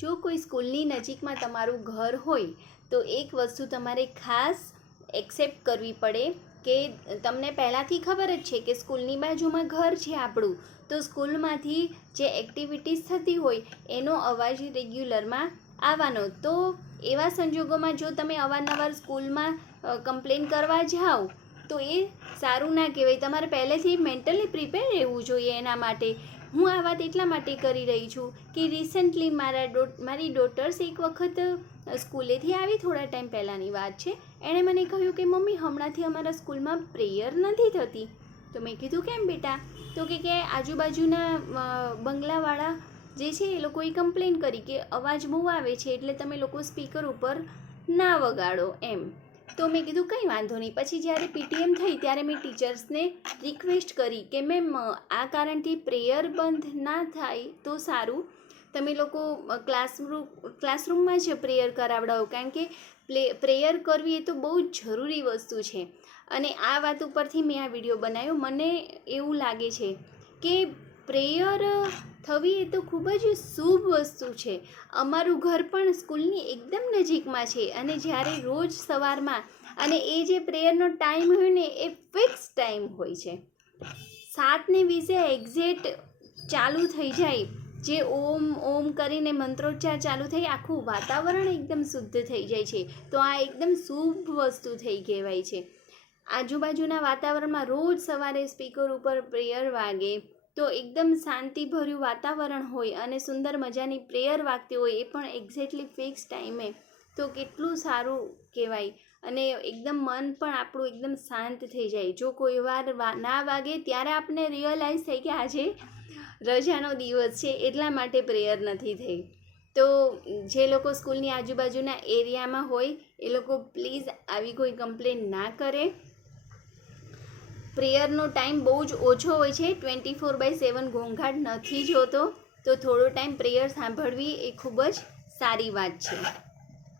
જો કોઈ સ્કૂલની નજીકમાં તમારું ઘર હોય તો એક વસ્તુ તમારે ખાસ એક્સેપ્ટ કરવી પડે કે તમને પહેલાંથી ખબર જ છે કે સ્કૂલની બાજુમાં ઘર છે આપણું, તો સ્કૂલમાંથી જે એક્ટિવિટીઝ થતી હોય એનો અવાજ રેગ્યુલરમાં આવવાનો. તો એવા સંજોગોમાં જો તમે અવારનવાર સ્કૂલમાં કમ્પ્લેન કરવા જાઓ તો એ સારું ના કહેવાય. તમારે પહેલેથી મેન્ટલી પ્રિપેર રહેવું જોઈએ એના માટે. હું આ વાત એટલા માટે કરી રહી છું કે રિસન્ટલી મારી ડોટર્સ એક વખત સ્કૂલેથી આવી, થોડા ટાઈમ પહેલાંની વાત છે. એણે મને કહ્યું કે મમ્મી હમણાંથી અમારા સ્કૂલમાં પ્રેયર નથી થતી. તો મેં કીધું કેમ બેટા? તો કે આજુબાજુના બંગલાવાળા જે છે એ લોકોએ કમ્પ્લેન કરી કે અવાજ બહુ આવે છે એટલે તમે લોકો સ્પીકર ઉપર ના વગાડો એમ. તો મેં કીધું કંઈ વાંધો નહીં. પછી જ્યારે પીટીએમ થઈ ત્યારે મેં ટીચર્સને રિક્વેસ્ટ કરી કે મેમ આ કારણથી પ્રેયર બંધ ના થાય તો સારું, તમે લોકો ક્લાસરૂમમાં જ પ્રેયર કરાવડાવો, કારણ કે પ્રેયર કરવી એ તો બહુ જ જરૂરી વસ્તુ છે. અને આ વાત ઉપરથી મેં આ વિડીયો બનાવ્યો. મને એવું લાગે છે કે પ્રેયર થવી એ તો ખૂબ જ શુભ વસ્તુ છે. અમારું ઘર પણ સ્કૂલની એકદમ નજીકમાં છે અને જ્યારે રોજ સવારમાં, અને એ જે પ્રેયરનો ટાઈમ હોય ને એ ફિક્સ ટાઈમ હોય છે, 7:20 એક્ઝેક્ટ ચાલુ થઈ જાય. જે ઓમ ઓમ કરીને મંત્રોચ્ચાર ચાલુ થઈ, આખું વાતાવરણ એકદમ શુદ્ધ થઈ જાય છે. તો આ એકદમ શુભ વસ્તુ થઈ કહેવાય છે. આજુબાજુના વાતાવરણમાં રોજ સવારે સ્પીકર ઉપર પ્રેયર વાગે તો એકદમ શાંતિભર્યું વાતાવરણ હોય અને સુંદર મજાની પ્રેયર વાગતી હોય, એ પણ એક્ઝેક્ટલી ફિક્સ ટાઈમે, તો કેટલું સારું કહેવાય. અને એકદમ મન પણ આપણું એકદમ શાંત થઈ જાય. જો કોઈ વાર ના વાગે ત્યારે આપણને રિયલાઇઝ થાય કે આજે રજાનો દિવસ છે એટલા માટે પ્રેયર નથી થઈ. તો જે લોકો સ્કૂલની આજુબાજુના એરિયામાં હોય એ લોકો પ્લીઝ આવી કોઈ કમ્પ્લેન ના કરે. પ્રેયરનો ટાઈમ બહુ જ ઓછો હોય છે, 24/7 ઘોંઘાટ નથી જોતો. તો થોડો ટાઈમ પ્રેયર સાંભળવી એ ખૂબ જ સારી વાત છે.